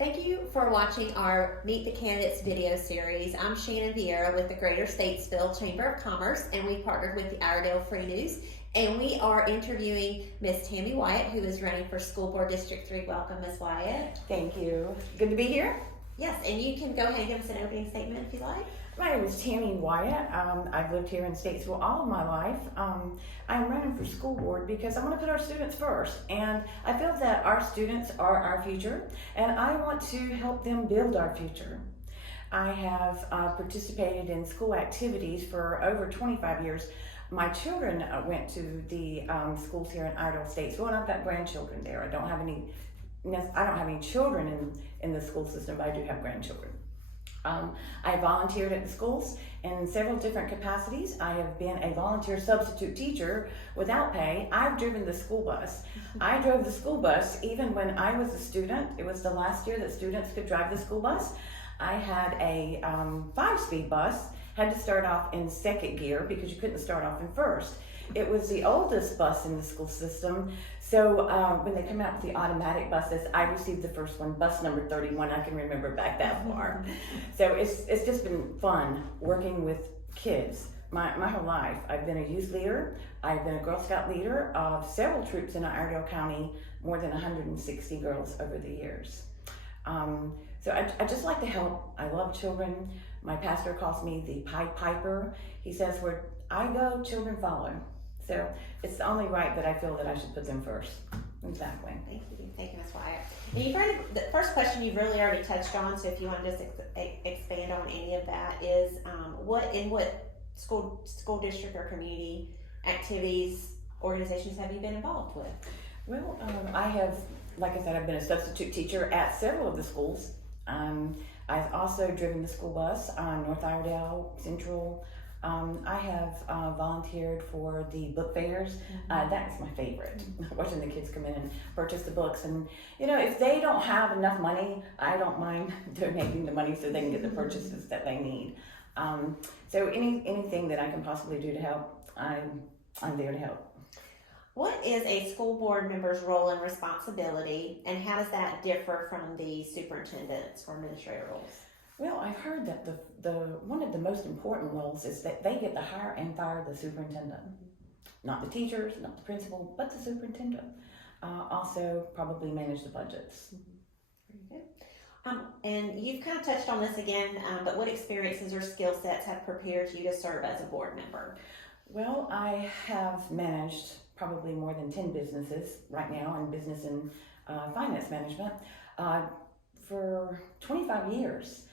Thank you for watching our Meet the Candidates video series. I'm Shannon Vieira with the Greater Statesville Chamber of Commerce, and we partnered with the Iredell Free News, and we are interviewing Miss Tammy Wyatt, who is running for School Board District 3. Welcome, Ms. Wyatt. Thank you. Good to be here. Yes, and you can go ahead and give us an opening statement if you like. My name is Tammy Wyatt. I've lived here in Statesville all of my life. I'm running for school board because I want to put our students first, and I feel that our students are our future, and I want to help them build our future. I have participated in school activities for over 25 years. My children went to the schools here in Iredell-Statesville, and I've got grandchildren there. I don't have any children in the school system, but I do have grandchildren. I volunteered at the schools in several different capacities. I have been a volunteer substitute teacher without pay. I've driven the school bus. I drove the school bus even when I was a student. It was the last year that students could drive the school bus. I had a 5-speed bus, had to start off in second gear because you couldn't start off in first. It was the oldest bus in the school system, so when they come out with the automatic buses, I received the first one, bus number 31. I can remember back that far. So it's just been fun working with kids my whole life. I've been a youth leader. I've been a Girl Scout leader of several troops in Iredell County, more than 160 girls over the years. So I just like to help. I love children. My pastor calls me the Pied Piper. He says, where I go, children follow. So it's only right that I feel that I should put them first. Exactly. Thank you, Ms. Wyatt. And you've already, the first question you've really already touched on, so if you want to just expand on any of that, is what school district or community activities, organizations have you been involved with? Well, I have, like I said, I've been a substitute teacher at several of the schools. I've also driven the school bus on North Iredell, Central. I have volunteered for the book fairs. That is my favorite, watching the kids come in and purchase the books. And, you know, if they don't have enough money, I don't mind donating the money so they can get the purchases that they need. So anything that I can possibly do to help, I'm there to help. What is a school board member's role and responsibility, and how does that differ from the superintendent's or administrator roles? Well, I've heard that the one of the most important roles is that they get to hire and fire the superintendent. Not the teachers, not the principal, but the superintendent. Also probably manage the budgets. Very good. And you've kind of touched on this again, but what experiences or skill sets have prepared you to serve as a board member? Well, I have managed probably more than 10 businesses right now in business and finance management for 25 years.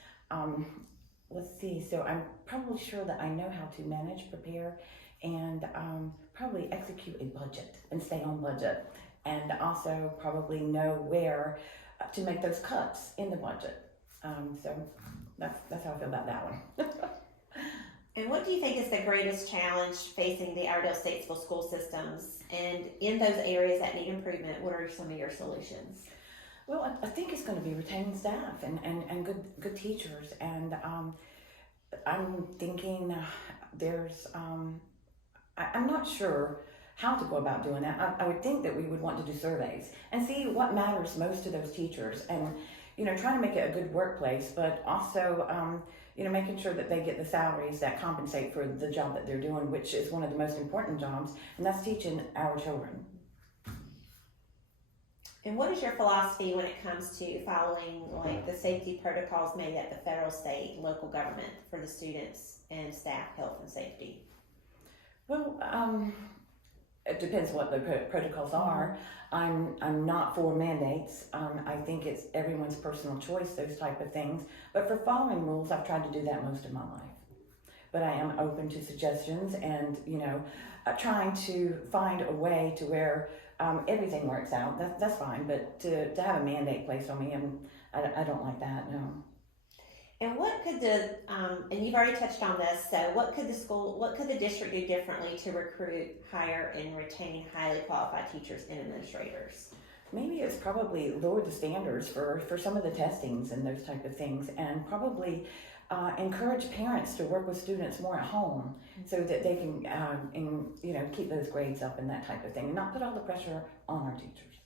Let's see, so I'm probably sure that I know how to manage, prepare, and probably execute a budget and stay on budget, and also probably know where to make those cuts in the budget. So that's how I feel about that one. And what do you think is the greatest challenge facing the Iredell-Statesville school systems? And in those areas that need improvement, what are some of your solutions? Well, I think it's going to be retaining staff and good teachers. And I'm thinking I'm not sure how to go about doing that. I would think that we would want to do surveys and see what matters most to those teachers, and, you know, trying to make it a good workplace, but also, you know, making sure that they get the salaries that compensate for the job that they're doing, which is one of the most important jobs, and that's teaching our children. And what is your philosophy when it comes to following like the safety protocols made at the federal, state, local government for the students and staff health and safety? Well, it depends what the protocols are. I'm not for mandates. I think it's everyone's personal choice, those type of things. But for following rules, I've tried to do that most of my life. But I am open to suggestions and, you know, trying to find a way to where everything works out. That's fine, but to have a mandate placed on me, I don't like that, no. And what could and you've already touched on this, so what could the district do differently to recruit, hire, and retain highly qualified teachers and administrators? Maybe it's probably lower the standards for some of the testings and those type of things, and probably encourage parents to work with students more at home so that they can keep those grades up and that type of thing, and not put all the pressure on our teachers.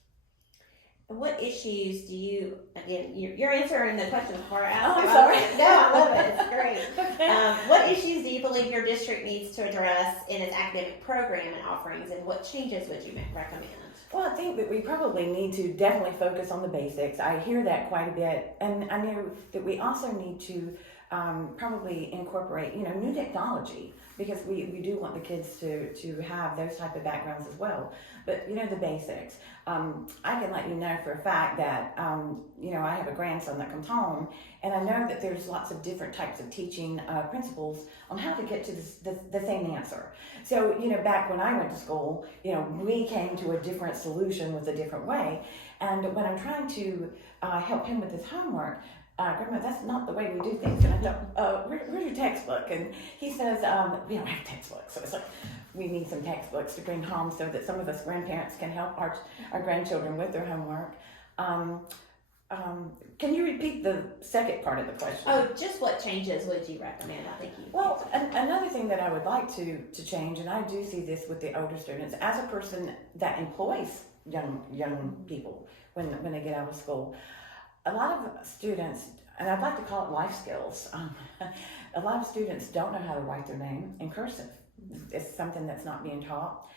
What issues do you, again, you're answering the questions before I ask. Oh, I'm them. sorry. No, I love it. It's great. Okay. What issues do you believe your district needs to address in its academic program and offerings, and what changes would you recommend? Well, I think that we probably need to definitely focus on the basics. I hear that quite a bit, and I know that we also need to probably incorporate, new technology, because we do want the kids to have those type of backgrounds as well. But, the basics. I can let you know for a fact that, I have a grandson that comes home, and I know that there's lots of different types of teaching principles on how to get to the same answer. So, back when I went to school, we came to a different solution with a different way. And when I'm trying to help him with his homework, Grandma, that's not the way we do things. And I thought, where's your textbook? And he says, we don't have textbooks. So it's like, we need some textbooks to bring home so that some of us grandparents can help our grandchildren with their homework. Can you repeat the second part of the question? Oh, just what changes would you recommend? I think you. Well, another thing that I would like to change, and I do see this with the older students, as a person that employs young people when they get out of school, a lot of students, and I'd like to call it life skills, a lot of students don't know how to write their name in cursive. It's something that's not being taught.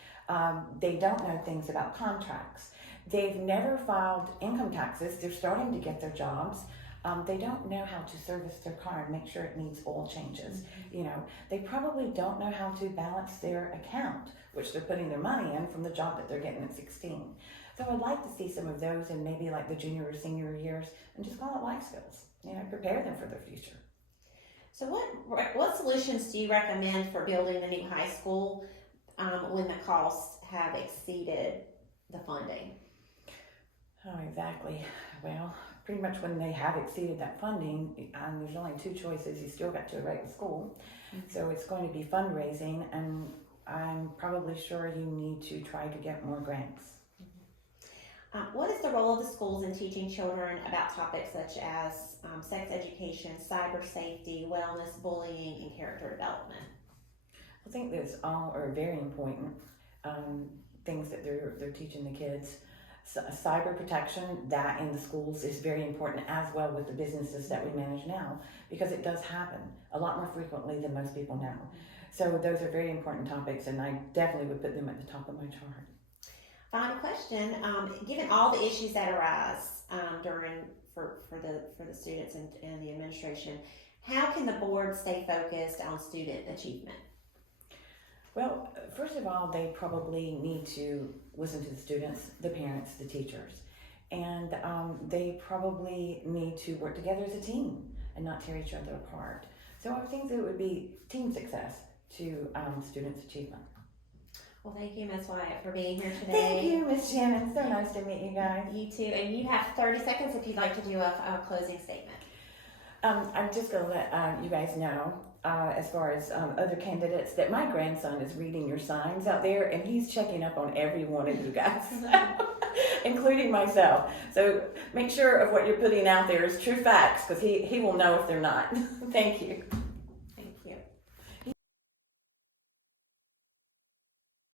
They don't know things about contracts. They've never filed income taxes. They're starting to get their jobs. They don't know how to service their car and make sure it needs oil changes. They probably don't know how to balance their account, which they're putting their money in from the job that they're getting at 16. So I'd like to see some of those in maybe like the junior or senior years, and just call it life skills. Prepare them for their future. So what solutions do you recommend for building a new high school when the costs have exceeded the funding? Oh, exactly. Well, pretty much when they have exceeded that funding, there's only two choices. You still got to erect the school. Mm-hmm. So it's going to be fundraising, and I'm probably sure you need to try to get more grants. What is the role of the schools in teaching children about topics such as sex education, cyber safety, wellness, bullying, and character development? I think those all are very important things that they're teaching the kids. Cyber protection, that in the schools is very important, as well with the businesses that we manage now, because it does happen a lot more frequently than most people know. So those are very important topics, and I definitely would put them at the top of my chart. Final question: given all the issues that arise for the students and the administration, how can the board stay focused on student achievement? Well, first of all, they probably need to listen to the students, the parents, the teachers, and they probably need to work together as a team and not tear each other apart. So I think that it would be team success to students' achievement. Well, thank you, Ms. Wyatt, for being here today. Thank you, Ms. Shannon. So nice to meet you guys. You too. And you have 30 seconds if you'd like to do a closing statement. I'm just going to let you guys know, as far as other candidates, that my grandson is reading your signs out there, and he's checking up on every one of you guys, including myself. So make sure of what you're putting out there is true facts, because he will know if they're not. Thank you.